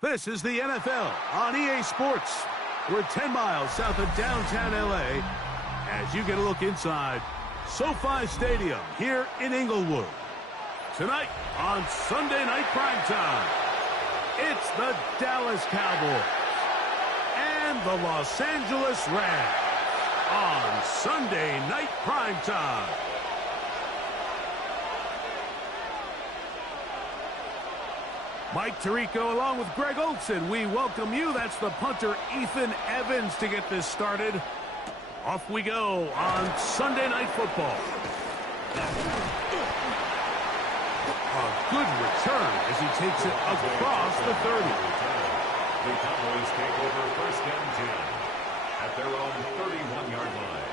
This is the NFL on EA Sports. We're 10 miles south of downtown LA as you get a look inside SoFi Stadium here in Inglewood. Tonight on Sunday Night Primetime, it's the Dallas Cowboys and the Los Angeles Rams on Sunday Night Primetime. Mike Tirico along with Greg Olson. We welcome you. That's the punter Ethan Evans to get this started. Off we go on Sunday Night Football. A good return as he takes it across the 30. The Cowboys take over first and 10 at their own 31-yard line.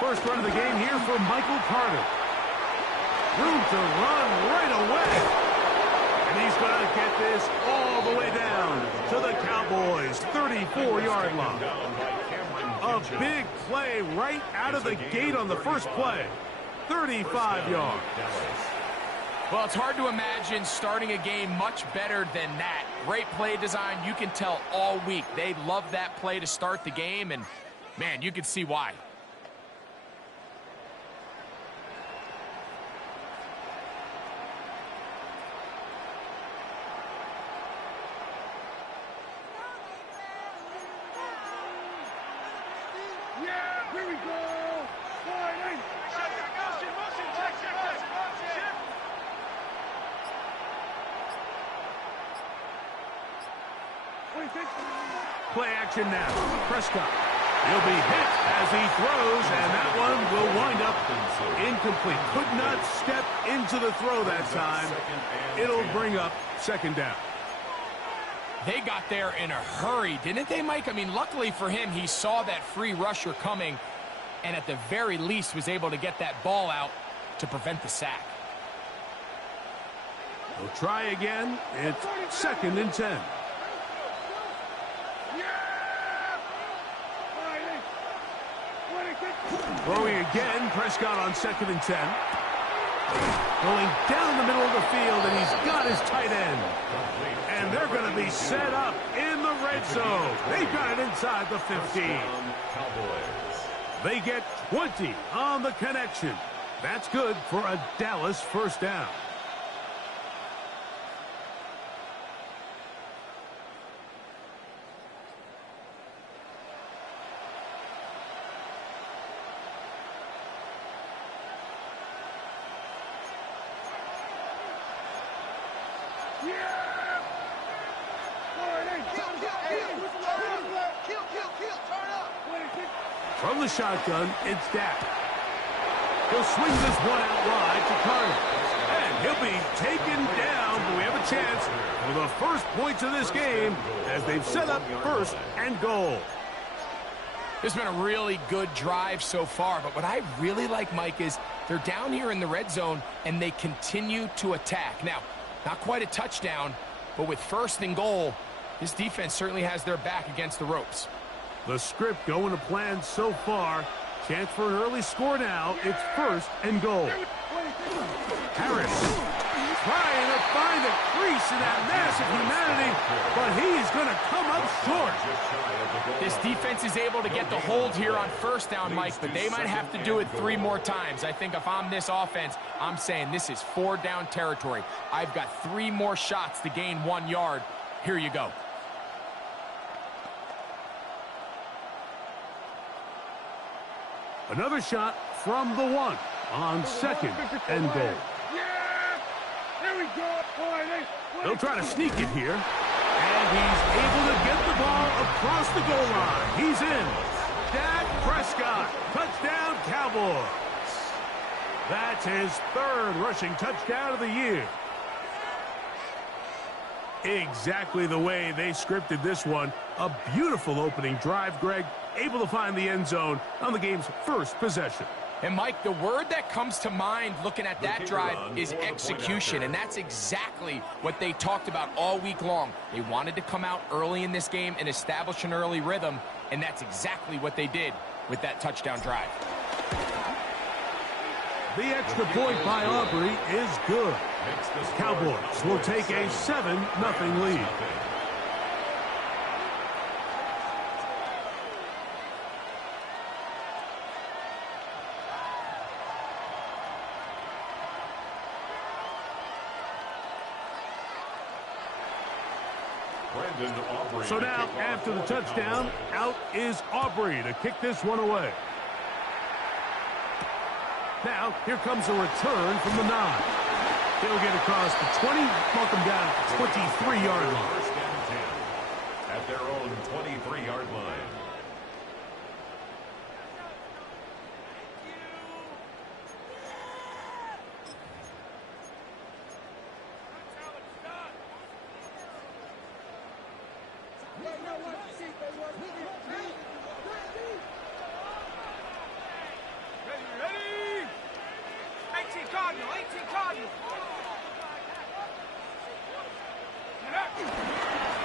First run of the game here for Michael Carter. Room to run right away. And he's going to get this all the way down to the Cowboys' 34-yard line. A big play right out of the gate on the first play. 35 yards. Well, it's hard to imagine starting a game much better than that. Great play design. You can tell all week they love that play to start the game, and, man, you can see why. Play action now. Prescott. He'll be hit as he throws, and that one will wind up incomplete. Could not step into the throw that time. It'll bring up second down. They got there in a hurry, didn't they, Mike? I mean, luckily for him, he saw that free rusher coming, and at the very least was able to get that ball out to prevent the sack. We'll try again. It's second and 10. Throwing again, Prescott on second and 10. Going down the middle of the field, and he's got his tight end. And they're going to be set up in the red zone. They've got it inside the 15. They get 20 on the connection. That's good for a Dallas first down. From the shotgun, it's Dak. He'll swing this one out wide to Carter. And he'll be taken down, but we have a chance for the first points of this game as they've set up first and goal. It's been a really good drive so far, but what I really like, Mike, is they're down here in the red zone, and they continue to attack. Now, not quite a touchdown, but with first and goal, this defense certainly has their back against the ropes. The script going to plan so far. Chance for an early score now. It's first and goal. Harris trying to find a crease in that massive humanity, but he's going to come up short. This defense is able to get the hold here on first down, Mike, but they might have to do it 3 more times. I think if I'm this offense, I'm saying this is 4-down territory. I've got 3 more shots to gain 1 yard. Here you go. Another shot from the 1 on second and goal. They'll try to sneak it here. And he's able to get the ball across the goal line. He's in. Dak Prescott. Touchdown, Cowboys. That's his 3rd rushing touchdown of the year. Exactly the way they scripted this one. A beautiful opening drive, Greg. Able to find the end zone on the game's first possession. And, Mike, the word that comes to mind looking at that drive is execution, and that's exactly what they talked about all week long. They wanted to come out early in this game and establish an early rhythm, and that's exactly what they did with that touchdown drive. The extra point by Aubrey is good. Cowboys will take a 7-0 lead. So now, after the touchdown, out is Aubrey to kick this one away. Now, here comes a return from the 9. He'll get across the 20, mark him down at the 23-yard line. First and 10 at their own 23-yard line.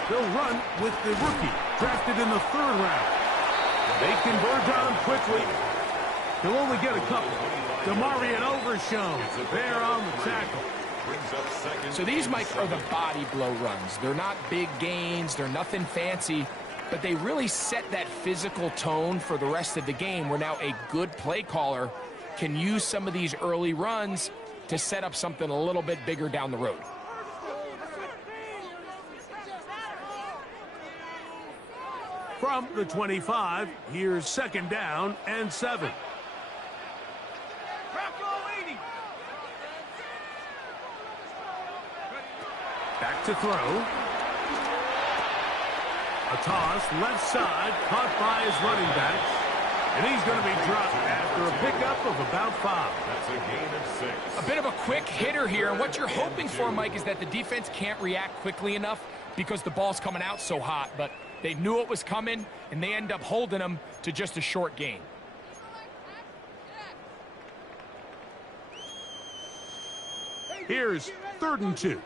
They'll run with the rookie, drafted in the 3rd round. They converge on him quickly. He'll only get a couple. Demarion Overshown there on the tackle. So these, Mike, are the body blow runs. They're not big gains. They're nothing fancy. But they really set that physical tone for the rest of the game where now a good play caller can use some of these early runs to set up something a little bit bigger down the road. From the 25, here's 2nd down and 7. Back to throw. A toss, left side, caught by his running backs. And he's going to be dropped after a pickup of about 5. That's a gain of 6. A bit of a quick hitter here, and what you're hoping for, Mike, is that the defense can't react quickly enough because the ball's coming out so hot, but they knew it was coming, and they end up holding them to just a short gain. Here's 3rd and 2.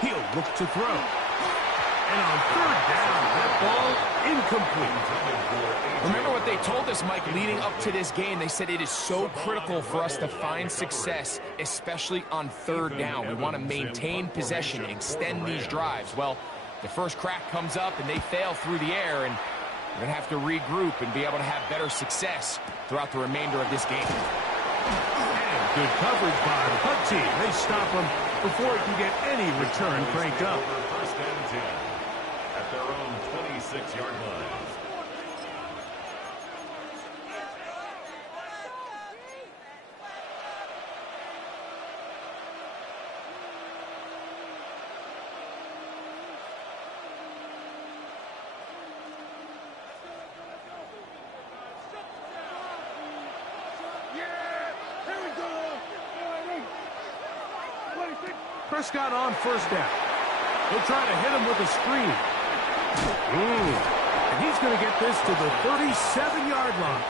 He'll look to throw. And on 3rd down, that ball incomplete. Remember what they told us, Mike, leading up to this game. They said it is so critical for us to find success, especially on 3rd down. We want to maintain possession, extend these drives. Well, the first crack comes up, and they fail through the air, and we're going to have to regroup and be able to have better success throughout the remainder of this game. And good coverage by the punt team. They stop him before he can get any return cranked up. First and 10 at their own 26-yard line. Prescott on 1st down. He'll try to hit him with a screen. And he's going to get this to the 37-yard line.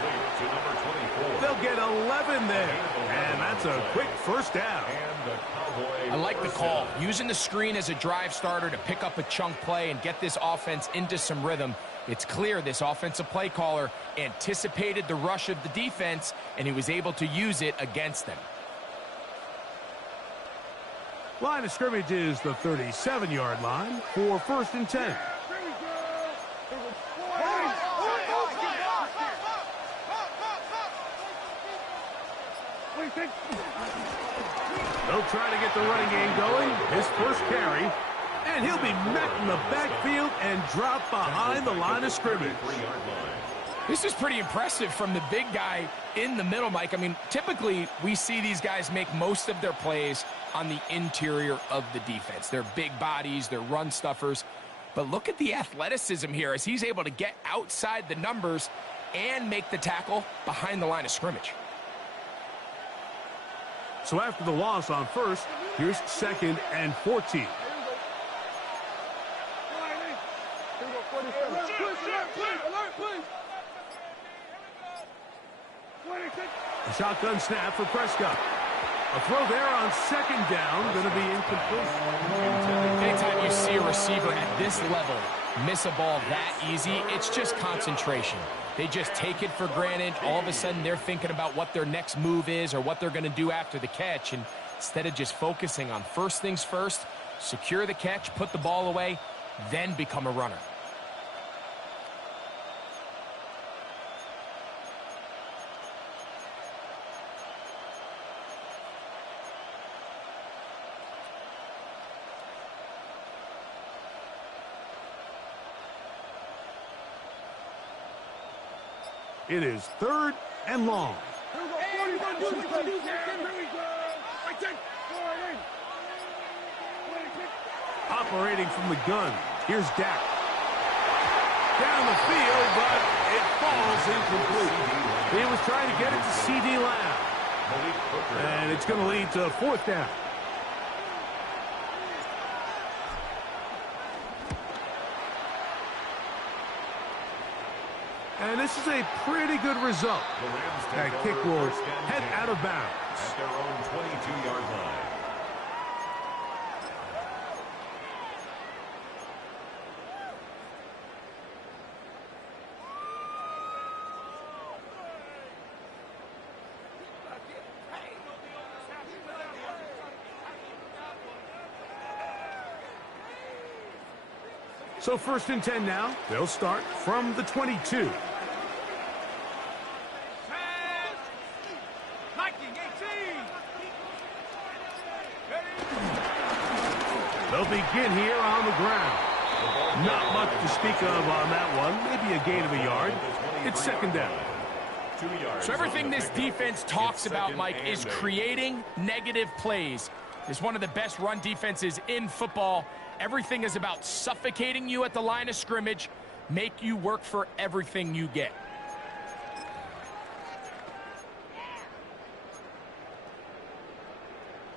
They'll get 11 there. And that's a quick 1st down. I like the call. Using the screen as a drive starter to pick up a chunk play and get this offense into some rhythm. It's clear this offensive play caller anticipated the rush of the defense, and he was able to use it against them. Line of scrimmage is the 37-yard line for 1st and 10. They'll try to get the running game going. His first carry. And he'll be met in the backfield and dropped behind the line of scrimmage. This is pretty impressive from the big guy in the middle, Mike. I mean, typically we see these guys make most of their plays on the interior of the defense. They're big bodies, they're run stuffers. But look at the athleticism here as he's able to get outside the numbers and make the tackle behind the line of scrimmage. So after the loss on 1st, Here's 2nd and 14. A shotgun snap for Prescott. A throw there on 2nd down, going to be incomplete. Anytime you see a receiver at this level miss a ball that easy, it's just concentration. They just take it for granted. All of a sudden, they're thinking about what their next move is or what they're going to do after the catch. And instead of just focusing on first things first, secure the catch, put the ball away, then become a runner. It is 3rd and long. Operating from the gun. Here's Dak. Down the field, but it falls incomplete. He was trying to get it to C.D. Lamb. And it's going to lead to 4th down. And this is a pretty good result. That kick will head out of bounds. At their own 22-yard line. So 1st and 10 now. They'll start from the 22. They'll begin here on the ground. Not much to speak of on that one. Maybe a gain of a yard. It's 2nd down. So everything this defense talks about, Mike, is creating negative plays. It's one of the best run defenses in football. Everything is about suffocating you at the line of scrimmage, make you work for everything you get.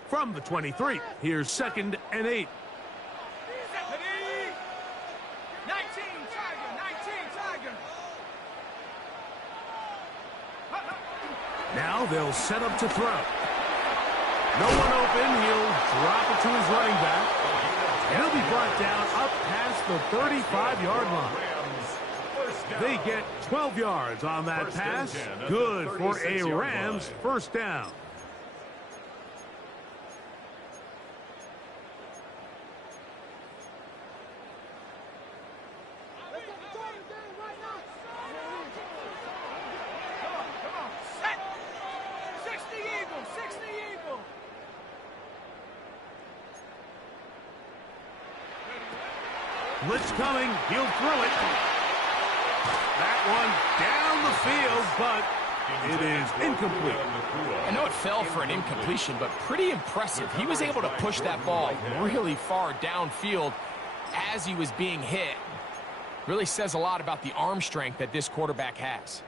From the 23, here's 2nd and 8. Now they'll set up to throw. No one open. He'll drop it to his running back. And he'll be brought down up past the 35-yard line. They get 12 yards on that pass. Good for a Rams 1st down. Blitz coming. He'll throw it. That one down the field, but it is incomplete. I know it fell for an incompletion, but pretty impressive. He was able to push that ball really far downfield as he was being hit. Really says a lot about the arm strength that this quarterback has.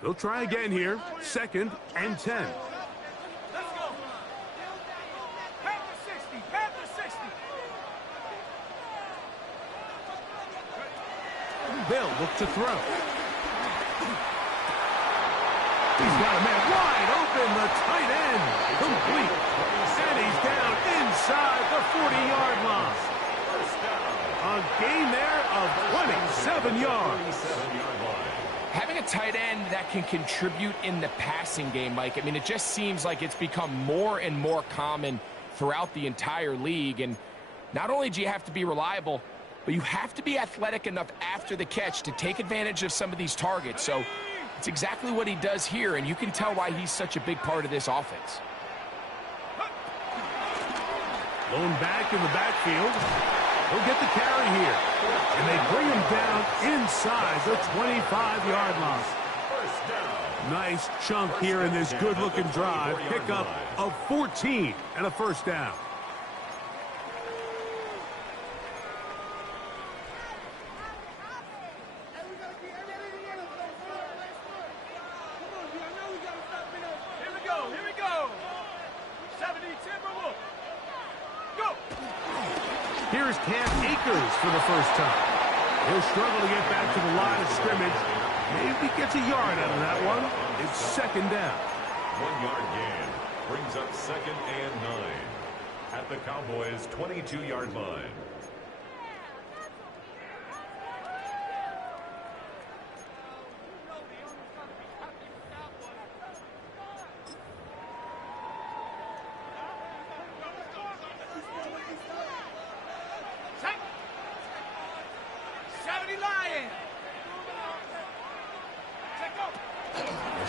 They'll try again here. 2nd and 10. They'll look to throw. He's got a man wide open, the tight end, complete. And he's down inside the 40-yard line. A gain there of 27 yards. Having a tight end that can contribute in the passing game, Mike, I mean, it just seems like it's become more and more common throughout the entire league. And not only do you have to be reliable, but you have to be athletic enough after the catch to take advantage of some of these targets. So it's exactly what he does here, and you can tell why he's such a big part of this offense. Lone back in the backfield. He'll get the carry here. And they bring him down inside the 25-yard line. Nice chunk here in this good-looking drive. Pickup of 14 and a 1st down. Here's Cam Akers for the first time. He'll struggle to get back to the line of scrimmage. Maybe gets a yard out of that one. It's second down. 1 yard gain brings up 2nd and 9 at the Cowboys' 22-yard line.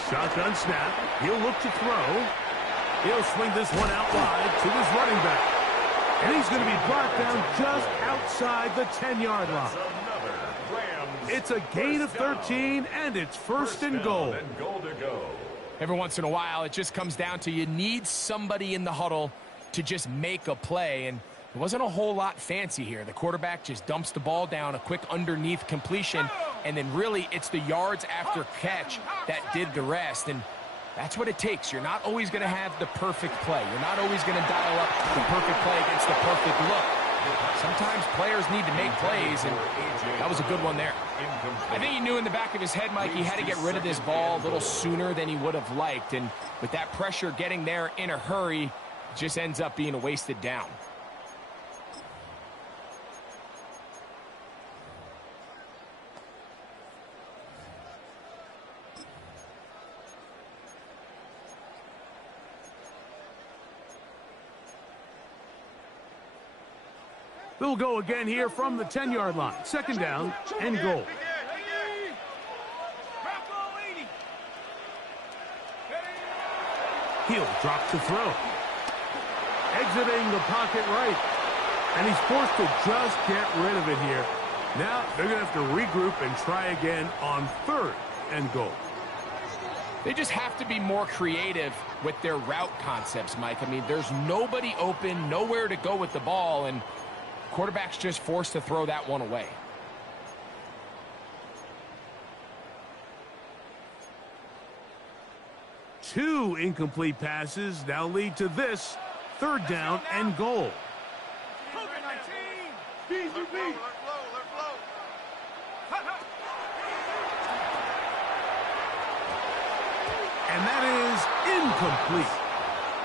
Shotgun snap. He'll look to throw. He'll swing this one out wide to his running back. And he's going to be brought down just outside the 10-yard line. It's a gain of 13, and it's first and goal. Every once in a while, it just comes down to you need somebody in the huddle to just make a play. And it wasn't a whole lot fancy here. The quarterback just dumps the ball down, a quick underneath completion, and then really it's the yards after catch that did the rest. And that's what it takes. You're not always going to have the perfect play. You're not always going to dial up the perfect play against the perfect look. Sometimes players need to make plays, and that was a good one there. I think he knew in the back of his head, Mike, he had to get rid of this ball a little sooner than he would have liked. And with that pressure getting there in a hurry, it just ends up being a wasted down. They'll go again here from the 10-yard line. Second down and goal. He'll drop to throw. Exiting the pocket right. And he's forced to just get rid of it here. Now they're going to have to regroup and try again on 3rd and goal. They just have to be more creative with their route concepts, Mike. I mean, there's nobody open, nowhere to go with the ball, and quarterback's just forced to throw that one away. Two incomplete passes now lead to this 3rd down and goal. And that is incomplete.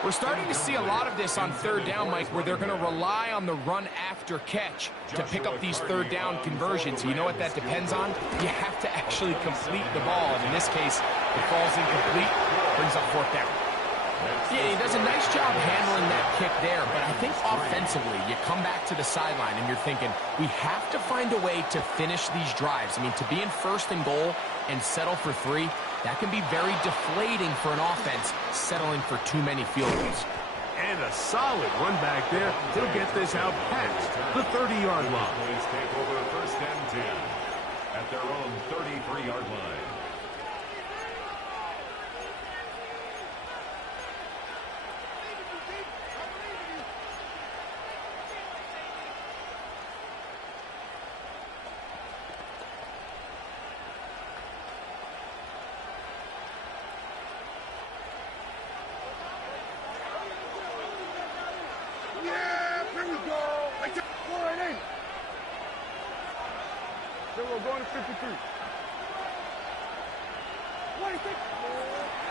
We're starting to see a lot of this on 3rd down, Mike, where they're going to rely on the run after catch to pick up these 3rd down conversions. You know what that depends on? You have to actually complete the ball. And in this case, it falls incomplete, brings up 4th down. Yeah, he does a nice job handling that kick there, but I think offensively, you come back to the sideline and you're thinking, we have to find a way to finish these drives. I mean, to be in 1st and goal and settle for 3, that can be very deflating for an offense settling for too many field goals. And a solid run back there. He'll get this out past the 30-yard line. Cowboys take over 1st and 10 at their own 33-yard line.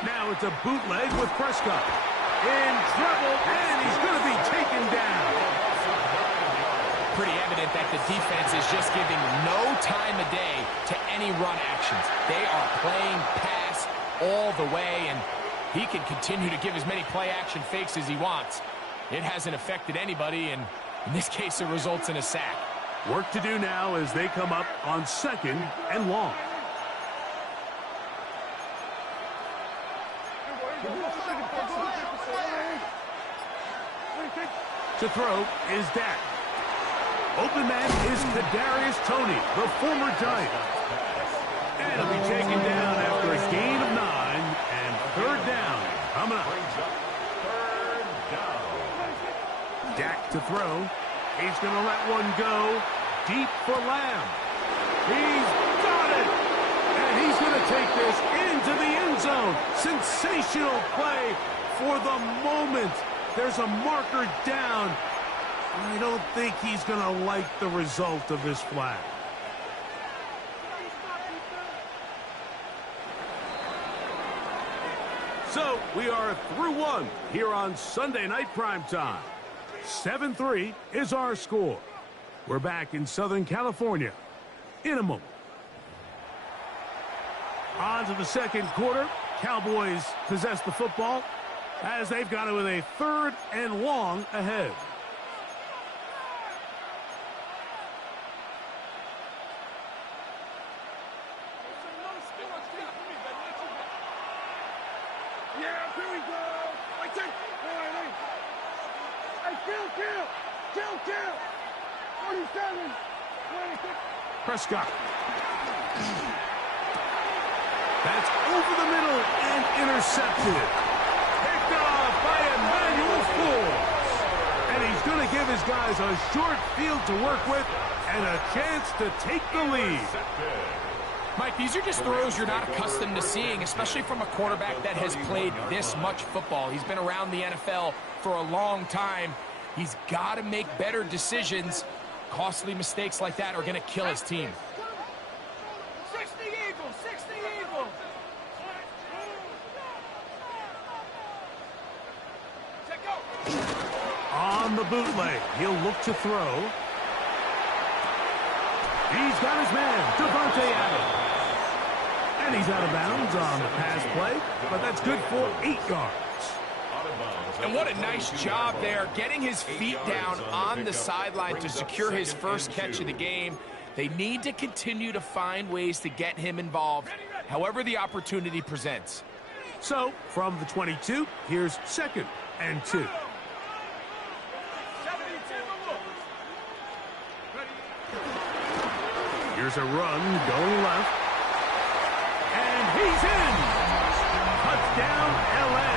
Now it's a bootleg with Prescott. In trouble, and he's going to be taken down. Pretty evident that the defense is just giving no time of day to any run actions. They are playing pass all the way, and he can continue to give as many play-action fakes as he wants. It hasn't affected anybody, and in this case, it results in a sack. Work to do now as they come up on 2nd and long. To throw is Dak. Open man is Kadarius Toney, the former Giant. And he'll be taken down after a gain of 9 and 3rd down. Coming up. Dak to throw. He's going to let one go. Deep for Lamb. He's got it. And he's going to take this into the end zone. Sensational play for the moment. There's a marker down. I don't think he's going to like the result of this flag. So, we are through one here on Sunday Night Primetime. 7-3 is our score. We're back in Southern California in a moment. On to the second quarter. Cowboys possess the football as they've got it with a 3rd and long ahead. Prescott. That's over the middle and intercepted. Picked off by Emmanuel Forbes. And he's going to give his guys a short field to work with and a chance to take the lead. Mike, these are just throws you're not accustomed to seeing, especially from a quarterback that has played this much football. He's been around the NFL for a long time. He's got to make better decisions. Costly mistakes like that are going to kill his team. 60 Eagles, 60 Eagles. On the bootleg, he'll look to throw. He's got his man, Devontae Adams. And he's out of bounds on the pass play, but that's good for 8 yards. And what a nice job there, getting his feet down on the sideline to secure his first catch of the game. They need to continue to find ways to get him involved, however the opportunity presents. So, from the 22, here's 2nd and 2. Here's a run going left. And he's in! Touchdown, L.A.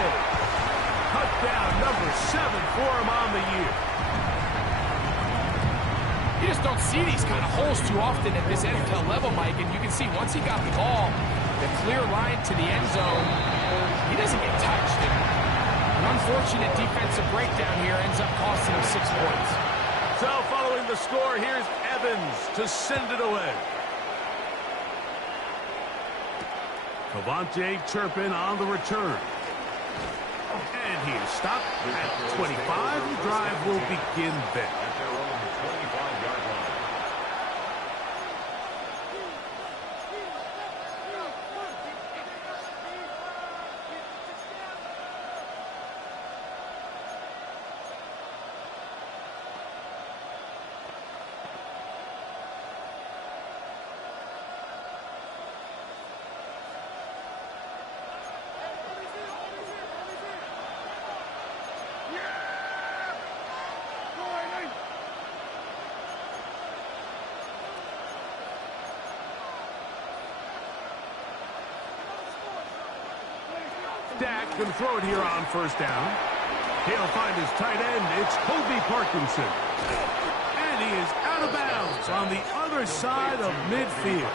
Touchdown number 7 for him on the year. You just don't see these kind of holes too often at this NFL level, Mike, and you can see once he got the ball, the clear line to the end zone, he doesn't get touched. And an unfortunate defensive breakdown here ends up costing him 6 points. So following the score, here's Evans to send it away. Cavante Turpin on the return. And he is stopped at 25. The drive will begin there. At their own 25-yard line. Dak can throw it here on first down. He'll find his tight end. It's Colby Parkinson. And he is out of bounds on the other side of midfield.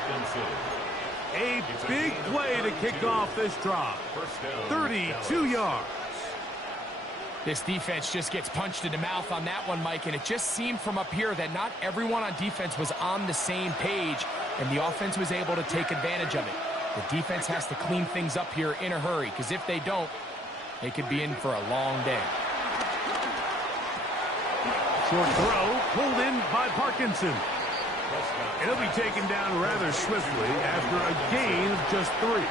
A big play to kick off this drive. 32 yards. This defense just gets punched in the mouth on that one, Mike, and it just seemed from up here that not everyone on defense was on the same page, and the offense was able to take advantage of it. The defense has to clean things up here in a hurry, because if they don't, they could be in for a long day. Short throw pulled in by Parkinson. He'll be taken down rather swiftly after a gain of just 3.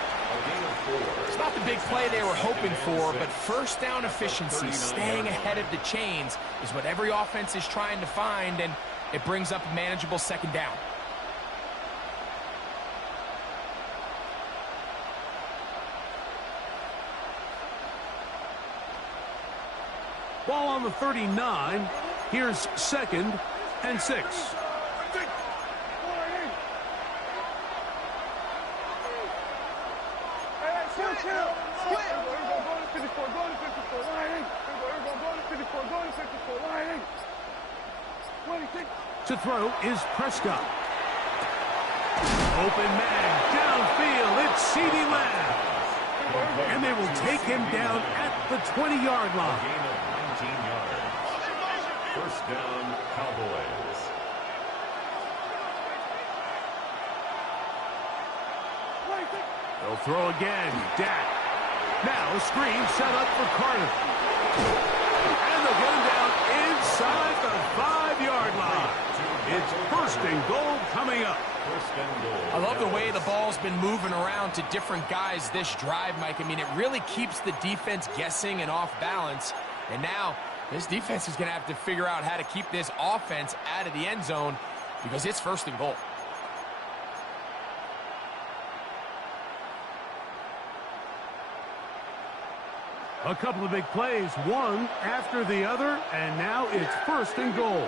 It's not the big play they were hoping for, but first down efficiency, staying ahead of the chains, is what every offense is trying to find, and it brings up a manageable second down. Ball on the 39. Here's 2nd and 6. To throw is Prescott. Open man downfield. It's CeeDee Lamb. And they will take him down at the 20-yard line. First down, Cowboys. They'll throw again. Dak. Now a screen set up for Carter. And they'll get him down inside the 5-yard line. It's first and goal coming up. First and goal. I love the way the ball's been moving around to different guys this drive, Mike. I mean, it really keeps the defense guessing and off balance. And now this defense is going to have to figure out how to keep this offense out of the end zone because it's first and goal. A couple of big plays, one after the other, and now it's first and goal.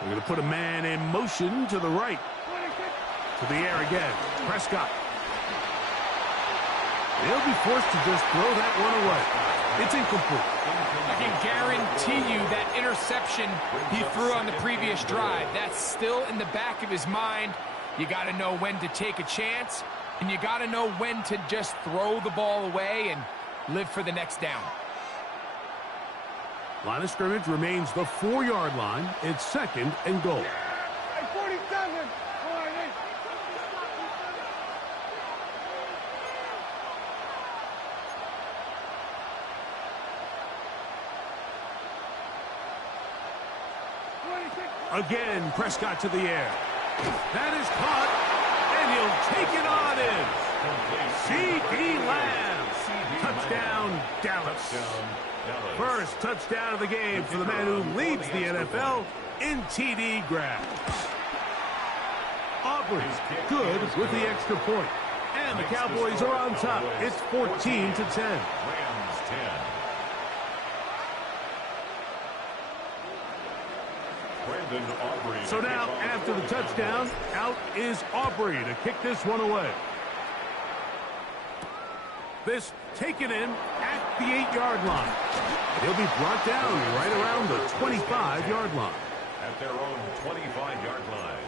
We're going to put a man in motion to the right. To the air again. Prescott. They'll be forced to just throw that one away. It's incomplete. I can guarantee you that interception he threw on the previous drive, that's still in the back of his mind. You got to know when to take a chance, and you got to know when to just throw the ball away and live for the next down. Line of scrimmage remains the 4-yard line. It's second and goal. Hey, 47. Again, Prescott to the air. That is caught, and he'll take it on in. C.D. Lamb. Touchdown, Dallas. First touchdown of the game for the man who leads the NFL in TD grabs. Aubrey good with the extra point. And the Cowboys are on top. It's 14-10. Rams 10. Brandon Aubrey. So now, after the touchdown, out is Aubrey to kick this one away. This taken in at the 8-yard line. He'll be brought down right around the 25-yard line. At their own 25-yard line.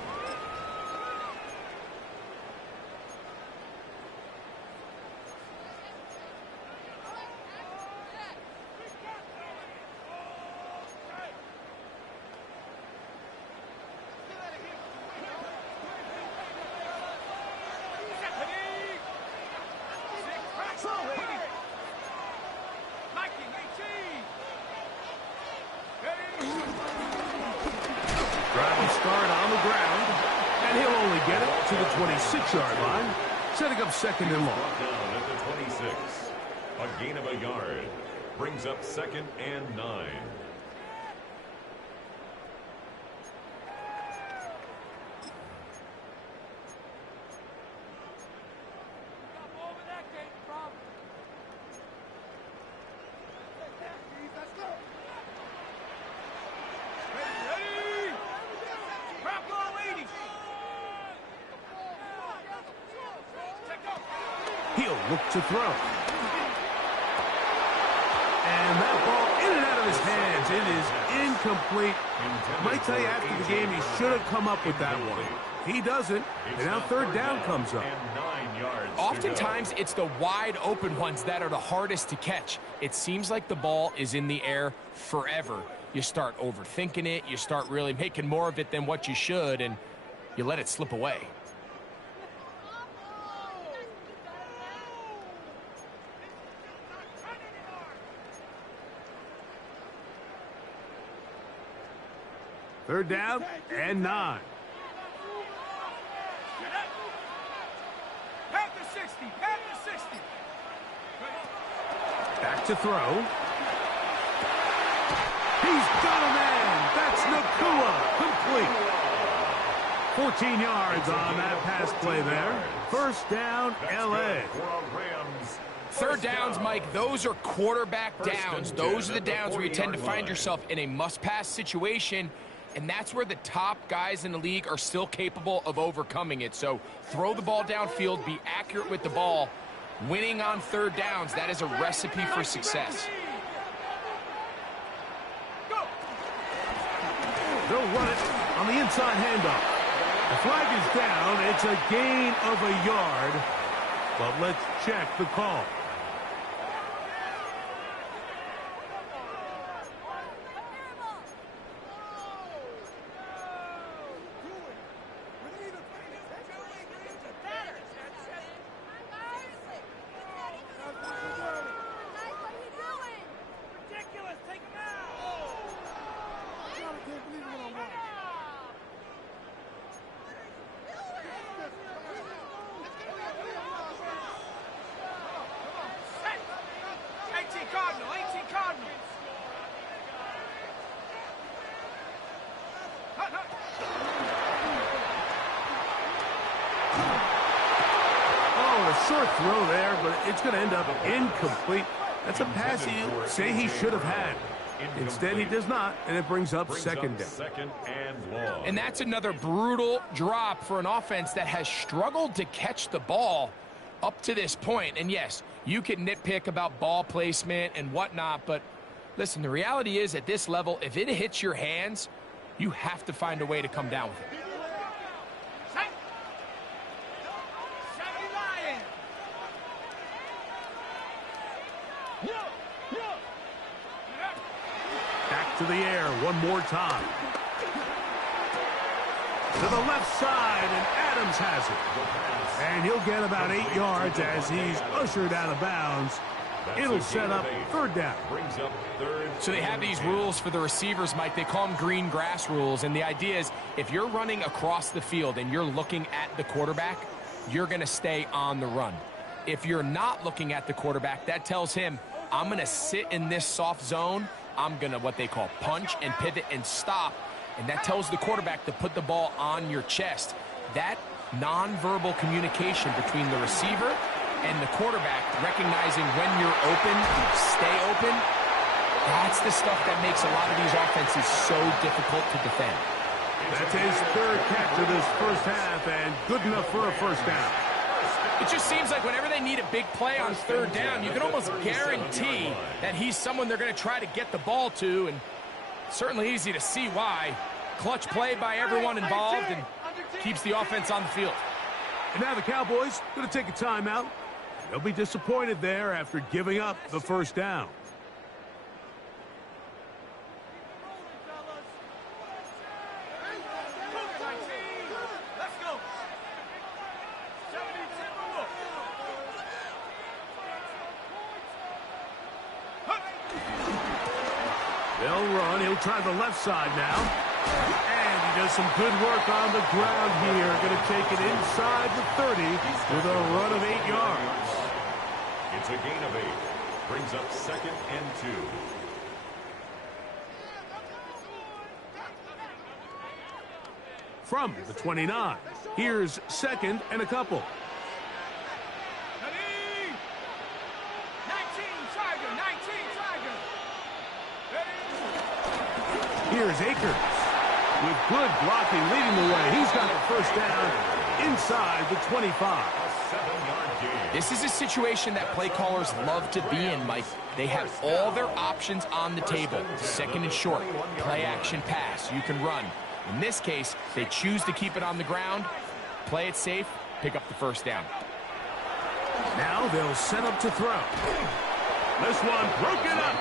Start on the ground, and he'll only get it to the 26-yard line, setting up second and long. Brought down at the 26. A gain of a yard. Brings up second and 9. He'll look to throw. And that ball in and out of his hands. It is incomplete. Might tell you after the game he should have come up with that one. He doesn't, and now third down comes up. Oftentimes, it's the wide open ones that are the hardest to catch. It seems like the ball is in the air forever. You start overthinking it. You start really making more of it than what you should, and you let it slip away. Third down and 9. Pat the 60. Pat the 60. Back to throw. He's got a man. That's Nakua. Complete. 14 yards on that pass play there. First down, L.A. Third downs, Mike, those are quarterback downs. Those are the downs where you tend to find yourself in a must-pass situation, and that's where the top guys in the league are still capable of overcoming it. So throw the ball downfield, be accurate with the ball. Winning on third downs, that is a recipe for success. They'll run it on the inside handoff. The flag is down. It's a gain of a yard. But let's check the call. Smart throw there, but it's going to end up incomplete. That's a pass you say he should have had. Instead, he does not, and it brings up second down. Second and long. And that's another brutal drop for an offense that has struggled to catch the ball up to this point. And yes, you can nitpick about ball placement and whatnot, but listen, the reality is at this level, if it hits your hands, you have to find a way to come down with it. Back to the air one more time. To the left side, and Adams has it. And he'll get about 8 yards as he's ushered out of bounds. It'll set up third down. So they have these rules for the receivers, Mike. They call them green grass rules. And the idea is if you're running across the field and you're looking at the quarterback, you're going to stay on the run. If you're not looking at the quarterback, that tells him, I'm going to sit in this soft zone. I'm going to what they call punch and pivot and stop. And that tells the quarterback to put the ball on your chest. That nonverbal communication between the receiver and the quarterback, recognizing when you're open, stay open, that's the stuff that makes a lot of these offenses so difficult to defend. That's his third catch of this first half, and good enough for a first down. It just seems like whenever they need a big play on third down, you can almost guarantee that he's someone they're going to try to get the ball to, and certainly easy to see why. Clutch play by everyone involved and keeps the offense on the field. And now the Cowboys going to take a timeout. They'll be disappointed there after giving up the first down. They'll run. He'll try the left side now. And he does some good work on the ground here. Going to take it inside the 30 with a run of 8 yards. It's a gain of 8. Brings up second and 2. From the 29, here's second and a couple. 19, Tiger, 19, Tiger. Here's Akers with good blocking leading the way. He's got the first down inside the 25. This is a situation that play callers love to be in, Mike. They have all their options on the table. Second and short, play action pass, you can run. In this case, they choose to keep it on the ground, play it safe, pick up the first down. Now they'll set up to throw. This one broken up.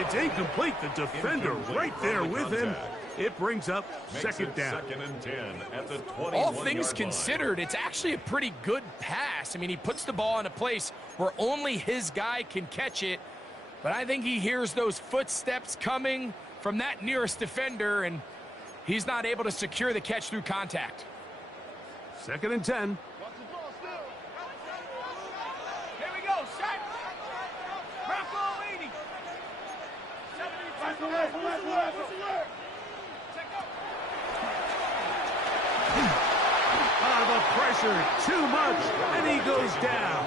It's incomplete. The defender right there with him. It brings up second down. Second and 10 at the 21-yard All things considered, it's actually a pretty good pass. I mean, he puts the ball in a place where only his guy can catch it. But I think he hears those footsteps coming from that nearest defender, and he's not able to secure the catch through contact. Second and 10. Here we go, set. Bravo 80. 70. The pressure, too much, and he goes down.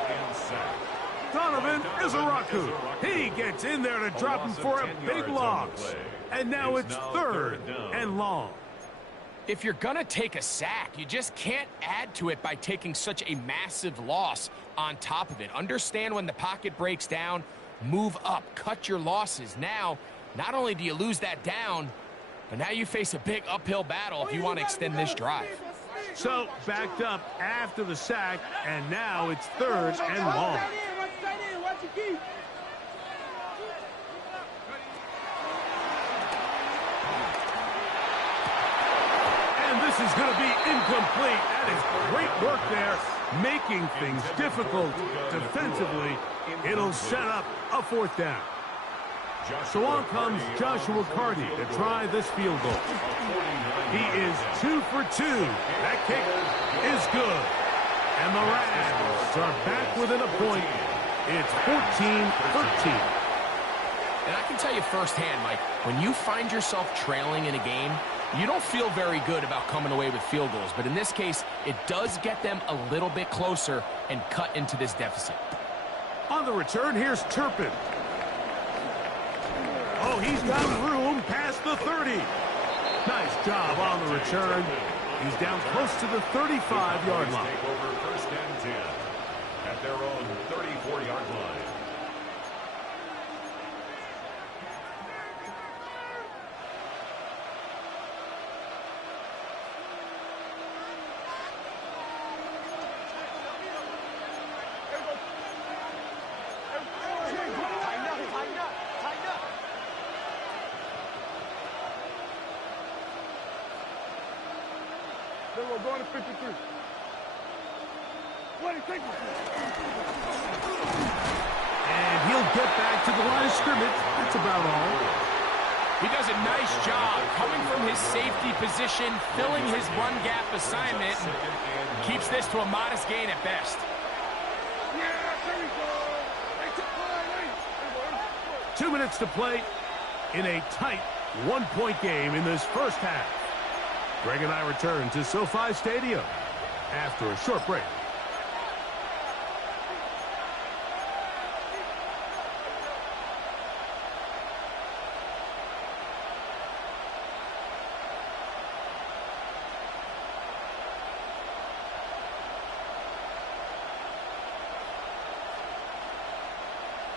Donovan Izaraku. He gets in there to drop him for a big loss. And now it's third and long. If you're going to take a sack, you just can't add to it by taking such a massive loss on top of it. Understand when the pocket breaks down, move up, cut your losses. Now, not only do you lose that down, but now you face a big uphill battle if you want to extend this drive. So, backed up after the sack, and now it's third and long. And this is going to be incomplete. That is great work there, making things difficult defensively. It'll set up a fourth down. So on comes Joshua Carty to try this field goal. He is 2 for 2. That kick is good. And the Rams are back within a point. It's 14-13. And I can tell you firsthand, Mike, when you find yourself trailing in a game, You don't feel very good about coming away with field goals, but in this case, it does get them a little bit closer and cut into this deficit. On the return, here's Turpin. Oh, he's got room past the 30. Nice job on the return. He's down close to the 35-yard line. Take over first and 10 at their own 34-yard line. Then we're going to 53. What do you think? And he'll get back to the line of scrimmage. That's about all. He does a nice job coming from his safety position, filling his run gap assignment, and keeps this to a modest gain at best. Yeah, there we go. Hey, 2 minutes to play in a tight one-point game in this first half. Greg and I return to SoFi Stadium after a short break.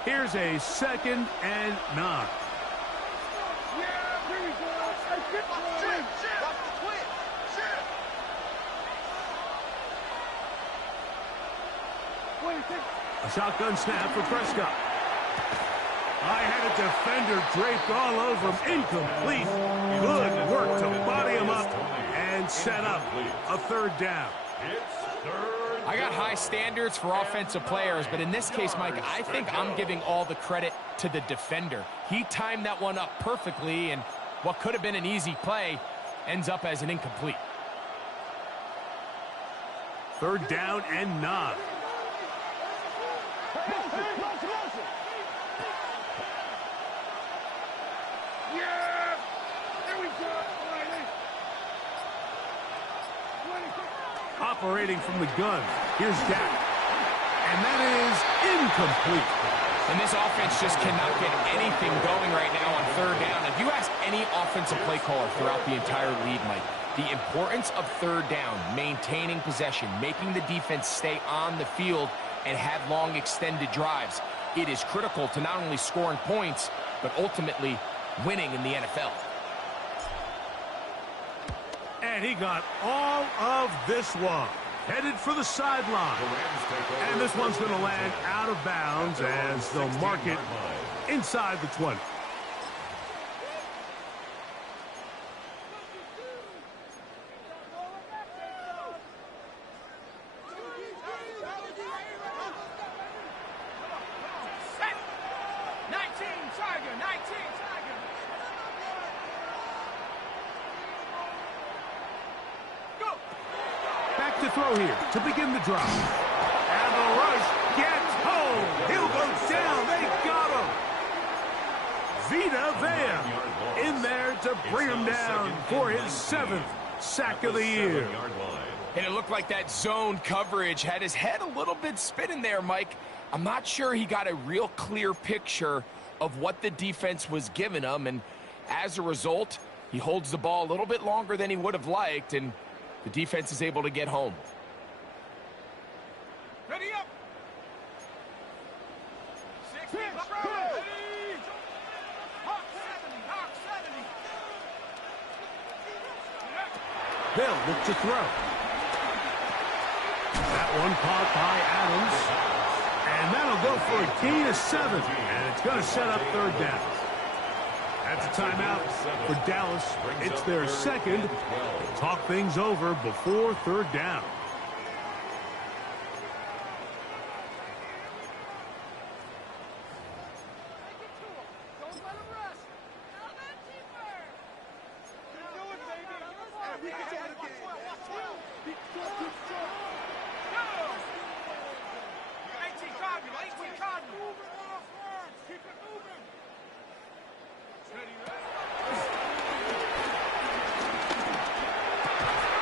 Here's a 2nd and 9. Yeah, there we go. Hey, get going. What do you think? A shotgun snap for Prescott. I had a defender draped all over him. Incomplete. Good work to body him up and set up a 3rd down. I got high standards for offensive players, but in this case, Mike, I think I'm giving all the credit to the defender. He timed that one up perfectly, and what could have been an easy play ends up as an incomplete. 3rd down and 9. Yeah, there we go. Operating from the gun. Here's Dak. And that is incomplete. And this offense just cannot get anything going right now on 3rd down. If you ask any offensive play caller throughout the entire league, Mike, the importance of 3rd down, maintaining possession, making the defense stay on the field and have long extended drives, it is critical to not only scoring points, but ultimately winning in the NFL. And he got all of this one. Headed for the sideline. And this one's going to land out of bounds as they'll mark it inside the 20. Back to throw here to begin the drive. And the rush gets home. He'll go down. They got him. Vita Vea in there to bring him down for his 7th sack of the year. And it looked like that zone coverage had his head a little bit spinning there, Mike. I'm not sure he got a real clear picture of what the defense was giving him, and as a result, he holds the ball a little bit longer than he would have liked, and the defense is able to get home. Ready up. 60. Hawk 70. They'll look to throw. That one caught by Adams. And that'll go for a gain of 7. And it's going to set up 3rd down. That's a timeout for Dallas. It's their 2nd. Talk things over before 3rd down.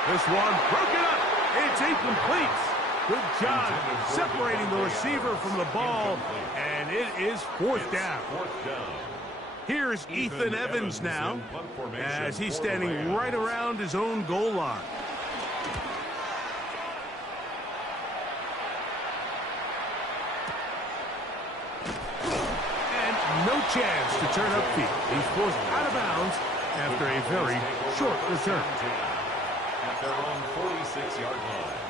This one broken up. It's incomplete. Good job separating the receiver from the ball, and it is fourth down. Here's Ethan Evans now, as he's standing right around his own goal line. And no chance to turn upfield. He's forced out of bounds after a very short return. At their own 46-yard line.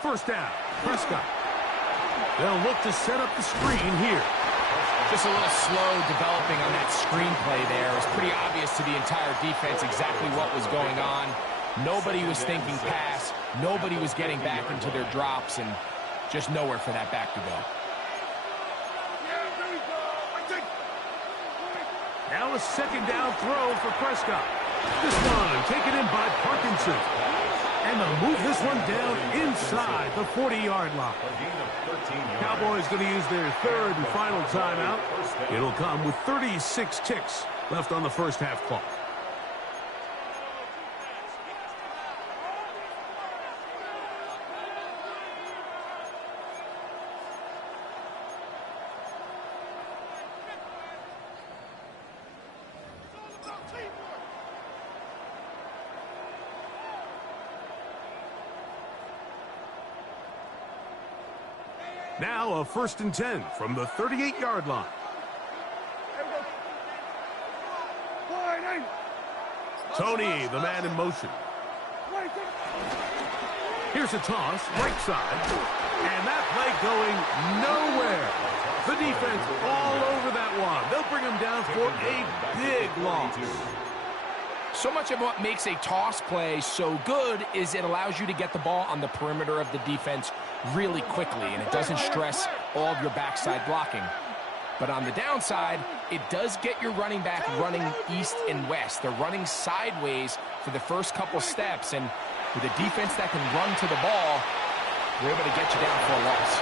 First down, Prescott. They'll look to set up the screen here. Just a little slow developing on that screenplay there. It was pretty obvious to the entire defense exactly what was going on. Nobody was thinking pass. Nobody was getting back into their drops, and just nowhere for that back to go. Now a second down throw for Prescott. This one taken in by Parkinson. And they'll move this one down inside the 40-yard line. Cowboys going to use their third and final timeout. It'll come with 36 ticks left on the first half clock. Now a 1st and 10 from the 38-yard line. Tony, the man in motion. Here's a toss, right side. And that play going nowhere. The defense all over that one. They'll bring him down for a big loss. So much of what makes a toss play so good is it allows you to get the ball on the perimeter of the defense really quickly, and it doesn't stress all of your backside blocking. But on the downside, it does get your running back running east and west. They're running sideways for the first couple steps, and with a defense that can run to the ball, they're able to get you down for a loss.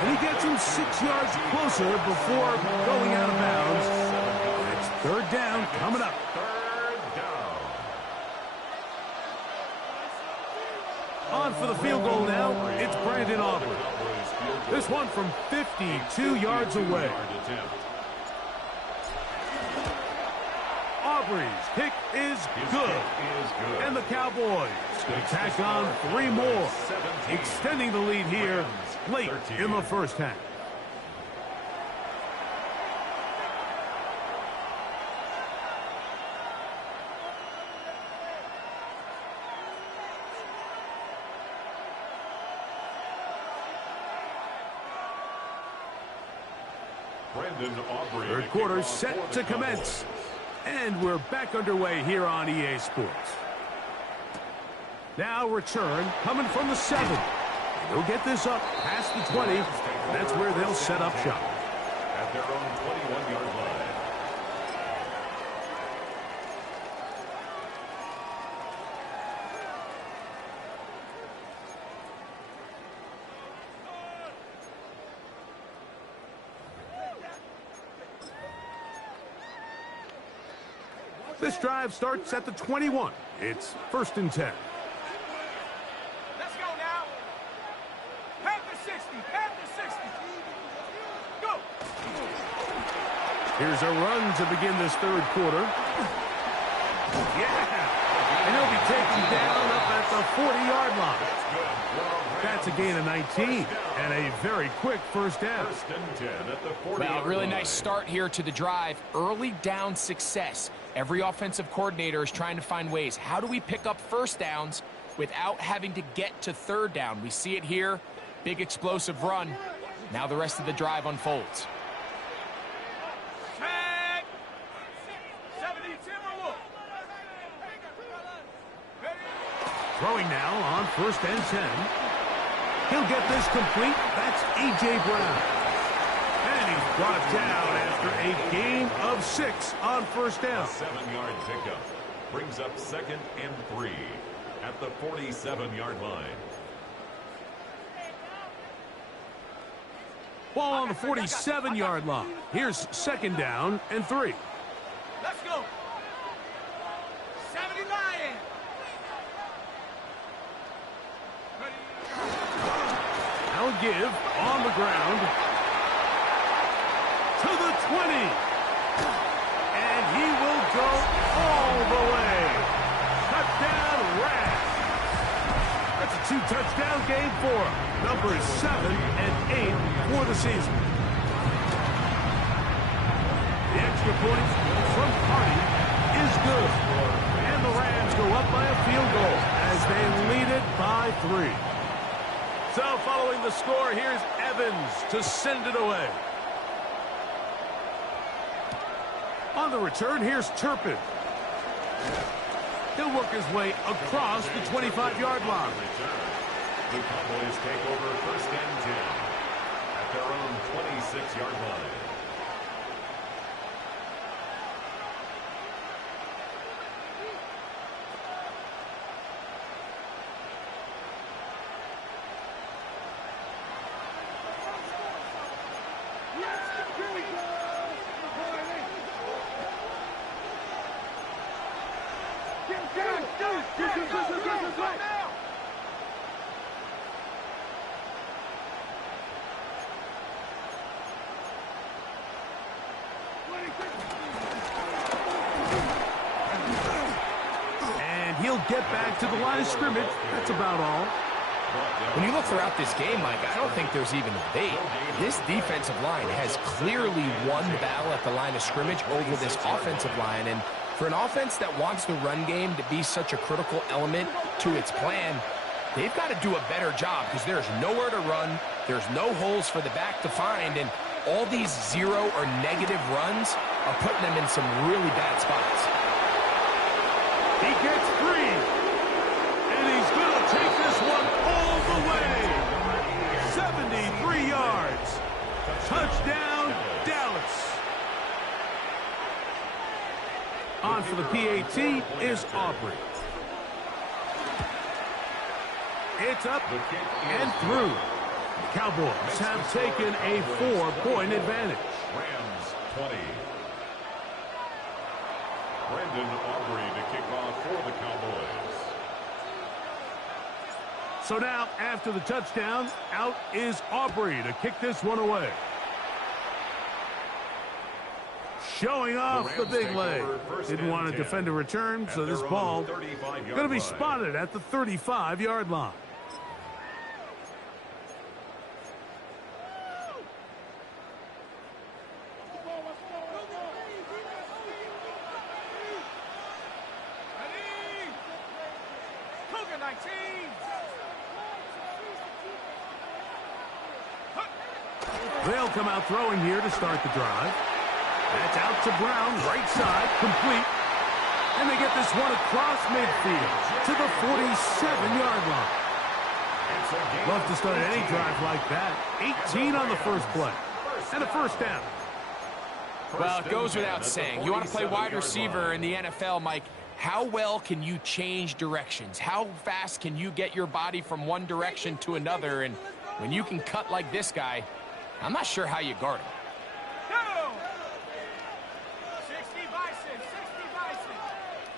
And he gets him 6 yards closer before going out of bounds. It's third down coming up. On for the field goal now, it's Brandon Aubrey. This one from 52 yards away. Aubrey's kick is good. And the Cowboys going to tack on 3 more, extending the lead here late in the first half. Third quarter set to commence. And we're back underway here on EA Sports. Now return coming from the 7. They'll get this up past the 20. That's where they'll set up shop. At their own 21-yard line. This drive starts at the 21. It's 1st and 10. Let's go now. Past the 60. Past the 60. Go. Here's a run to begin this third quarter. Yeah. And he'll be taken down up at the 40-yard line. That's a gain of 19 and a very quick first down. Well, really nice start here to the drive. Early down success. Every offensive coordinator is trying to find ways. How do we pick up first downs without having to get to third down? We see it here. Big explosive run. Now the rest of the drive unfolds. Throwing now on 1st and 10. He'll get this complete. That's A.J. Brown. And he's brought down after a gain of 6 on first down. A 7-yard pickup brings up 2nd and 3 at the 47-yard line. Ball on the 47-yard line. Here's 2nd down and 3. Let's go. 70 Lions. Now a give on the ground to the 20. And he will go all the way. Touchdown, Rams. That's a 2-touchdown game for him. Numbers 7 and 8 for the season. The extra point from Carney is good. And the Rams go up by a field goal as they lead it by 3. So following the score, here's Evans to send it away. On the return, here's Turpin. He'll work his way across the 25-yard line. The Cowboys take over 1st and 10 at their own 26-yard line. And he'll get back to the line of scrimmage. That's about all. When you look throughout this game, Mike, I don't think there's even a debate. This defensive line has clearly won the battle at the line of scrimmage over this offensive line. And for an offense that wants the run game to be such a critical element to its plan, they've got to do a better job because there's nowhere to run. There's no holes for the back to find. And all these 0 or negative runs are putting them in some really bad spots. He gets 3. And he's going to take this one all the way. 73 yards. Touchdown, Dallas. On for the PAT is Aubrey. It's up and through. The Cowboys have taken a 4-point advantage. Rams 20. Brandon Aubrey to kick off for the Cowboys. So now, after the touchdown, out is Aubrey to kick this one away. Showing off the big leg. Didn't want to defend a return, so this ball going to be spotted at the 35-yard line. They'll come out throwing here to start the drive. That's out to Brown, right side, complete. And they get this one across midfield to the 47-yard line. Love to start any drive like that. 18 on the first play. And a first down. Well, it goes without saying. You want to play wide receiver in the NFL, Mike, how well can you change directions? How fast can you get your body from one direction to another? And when you can cut like this guy, I'm not sure how you guard him. Go! 60 Bison, 60 Bison.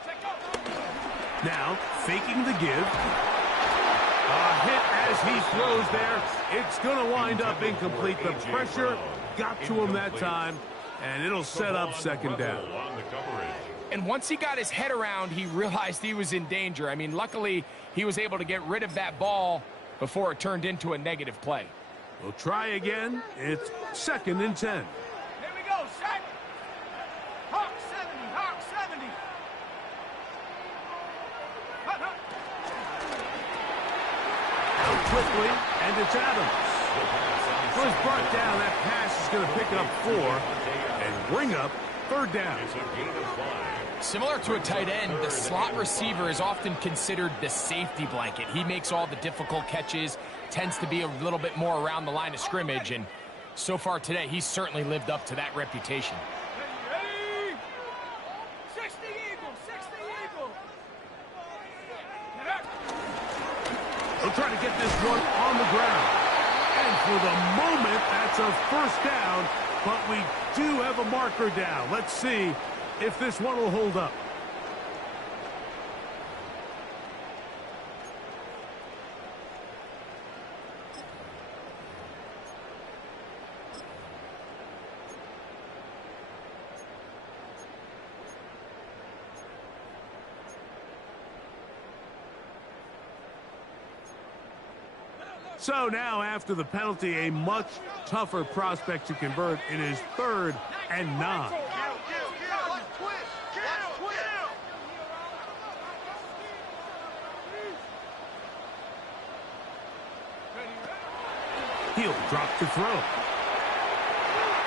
Check go. Now, faking the give. A hit as he throws there. It's going to wind up incomplete. The pressure got to him that time, and it'll set up second down. And once he got his head around, he realized he was in danger. I mean, luckily, he was able to get rid of that ball before it turned into a negative play. We'll try again. It's 2nd and 10. Here we go, set. Hawk 70, Hawk 70. Hut, hut. Out quickly, and it's Adams. Well, he's brought down. That pass is going to pick up 4 and bring up 3rd down. Similar to a tight end, the slot receiver is often considered the safety blanket. He makes all the difficult catches, tends to be a little bit more around the line of scrimmage, and so far today, he's certainly lived up to that reputation. Ready? 60 Eagle, 60 Eagle. They'll try to get this one on the ground. And for the moment, that's a first down, but we do have a marker down. Let's see if this one will hold up. So now, after the penalty, a much tougher prospect to convert. It is 3rd and 9. He'll drop to throw.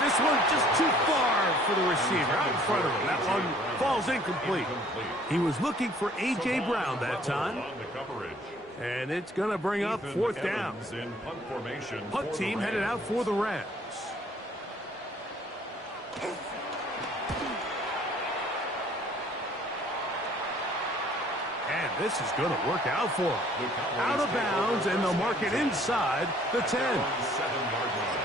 This one just too far for the receiver out in front of him. That one falls incomplete. He was looking for A.J. Brown that time. And it's going to bring up 4th down. Punt team headed out for the Rams. And this is going to work out for him. Out of bounds, and they'll mark it inside the 10. 7-yard line.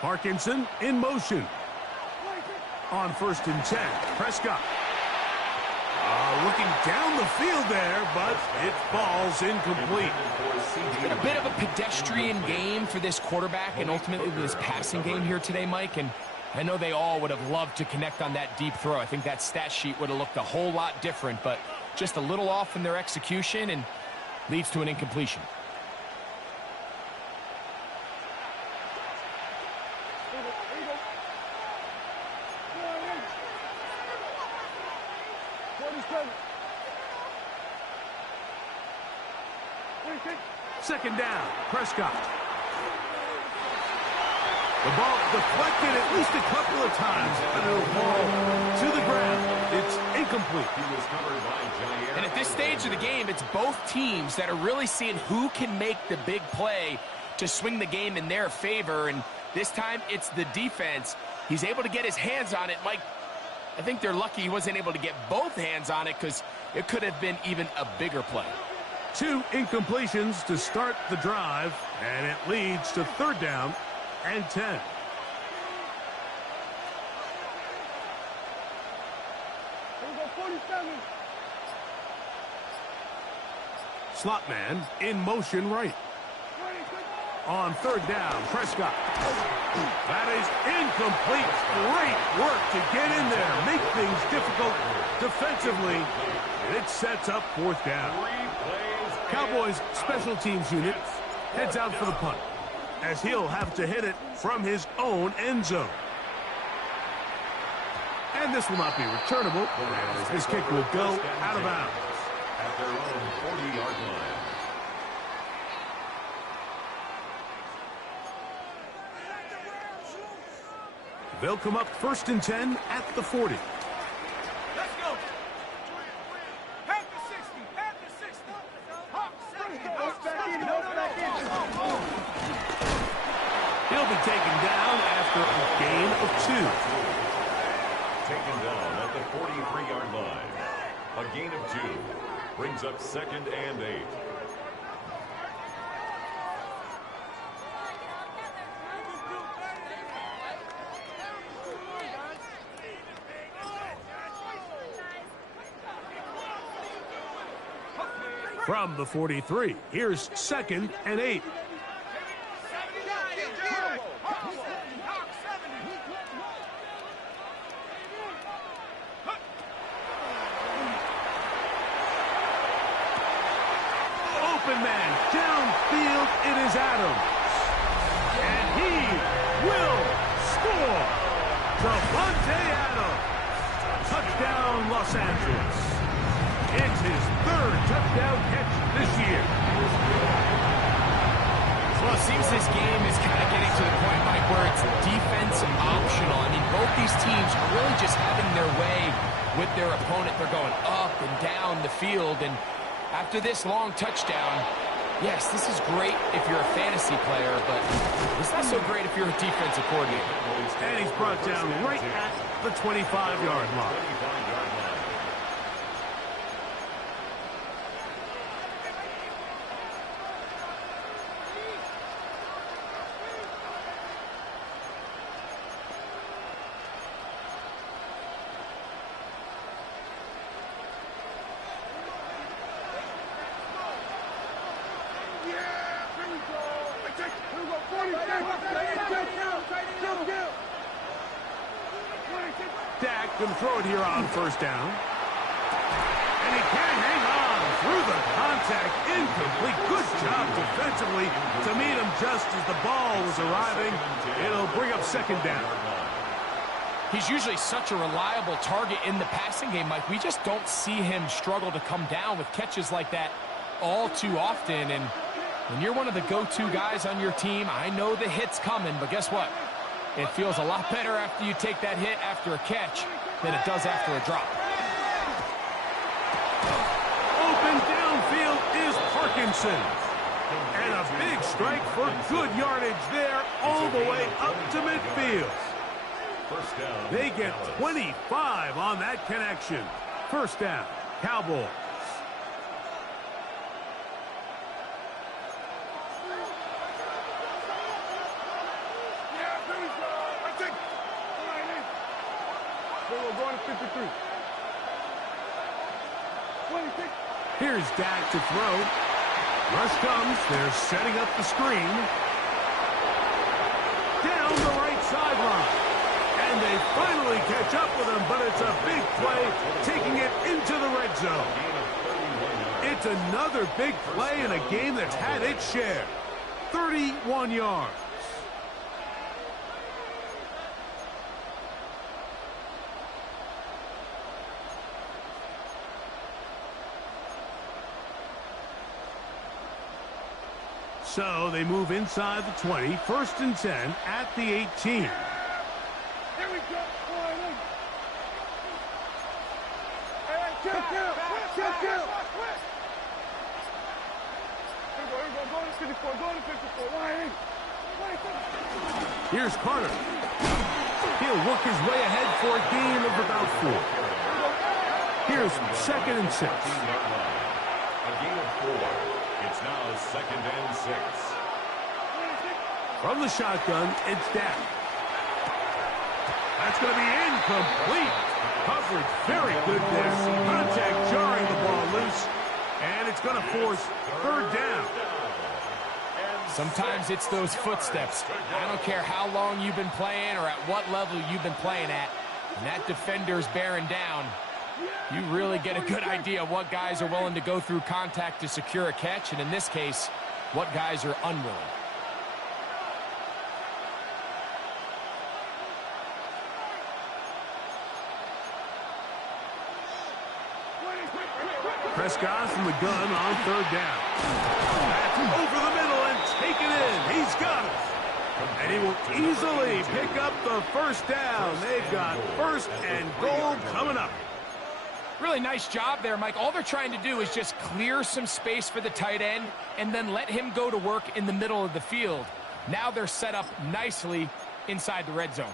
Parkinson in motion. On 1st and 10, Prescott. Looking down the field there, but it falls incomplete. It's been a bit of a pedestrian game for this quarterback and ultimately this passing game here today, Mike. And I know they all would have loved to connect on that deep throw. I think that stat sheet would have looked a whole lot different, but just a little off in their execution and leads to an incompletion. Second down, Prescott. The ball deflected at least a couple of times, but it'll fall to the ground. It's incomplete. He was covered by Jair. And at this stage of the game, it's both teams that are really seeing who can make the big play to swing the game in their favor. And this time, it's the defense. He's able to get his hands on it. Mike, I think they're lucky he wasn't able to get both hands on it because it could have been even a bigger play. 2 incompletions to start the drive, and it leads to 3rd down and 10. Slot man in motion right. On 3rd down, Prescott. That is incomplete. Great work to get in there, make things difficult defensively, and it sets up 4th down. Cowboys special teams unit heads out for the punt, as he'll have to hit it from his own end zone. And this will not be returnable, as this kick will go out of bounds. At their own 40-yard line. They'll come up 1st and 10 at the 40. Let's go. Half the 60. Half the 60. He'll be taken down after a gain of 2. Taken down at the 43-yard line. A gain of 2. Brings up 2nd and 8. From the 43, here's 2nd and 8. Open man, downfield, it is Adams. And he will score. Davante Adams. Touchdown, Los Angeles. It's his third touchdown catch this year. Well, it seems this game is kind of getting to the point, Mike, where it's defense optional. I mean, both these teams are really just having their way with their opponent. They're going up and down the field, and after this long touchdown, yes, this is great if you're a fantasy player, but it's not so great if you're a defensive coordinator. And he's brought down right at the 25-yard line. Dak going to throw it here on first down. And he can't hang on through the contact. Incomplete. Good job defensively to meet him just as the ball was arriving. It'll bring up second down. He's usually such a reliable target in the passing game, Mike. We just don't see him struggle to come down with catches like that all too often. And when you're one of the go-to guys on your team, I know the hit's coming, but guess what? It feels a lot better after you take that hit after a catch than it does after a drop. Open downfield is Parkinson. And a big strike for good yardage there all the way up to midfield. They get 25 on that connection. First down, Cowboys. Here's Dak to throw. Rush comes. They're setting up the screen. Down the right sideline. And they finally catch up with him, but it's a big play, taking it into the red zone. It's another big play in a game that's had its share. 31 yards. So they move inside the 20, first and 10 at the 18. Here we go. Here's Carter. He'll work his way ahead for a gain of about 4. Here's second and 6. A gain of 4. It's now second and 6. From the shotgun, it's Dak. That's going to be incomplete. Coverage very good there. Contact jarring the ball loose. And it's going to force third down. Sometimes it's those footsteps. I don't care how long you've been playing or at what level you've been playing at. When that defender's bearing down, you really get a good idea of what guys are willing to go through contact to secure a catch, and in this case, what guys are unwilling. Prescott from the gun on third down. That's over the middle and taken in. He's got it. And he will easily pick up the first down. They've got first and goal coming up. Really nice job there, Mike. All they're trying to do is just clear some space for the tight end and then let him go to work in the middle of the field. Now they're set up nicely inside the red zone.